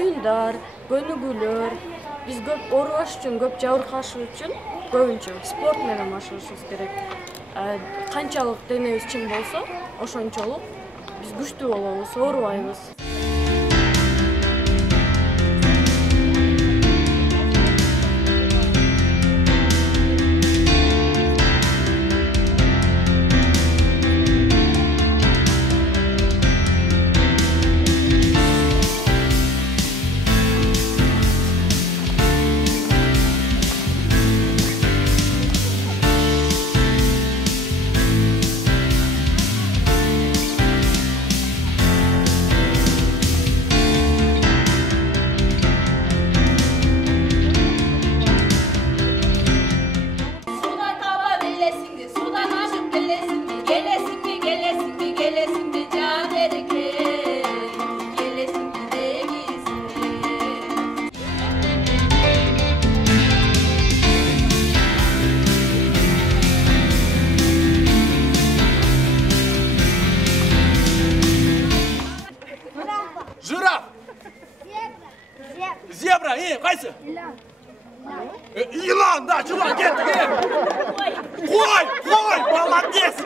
oyunlar, könügülür. Biz köp oruç üçün, köp jabırkaşı üçün köpünçө sport menен aşırışыбыз керек. Канчалык денебиз чың болсо, ошончолук биз күчтүү болобуз, оорубайбыз. Жираф! Зебра, қайсы? Илан, да, жылан, кеттік, Қой, молодец!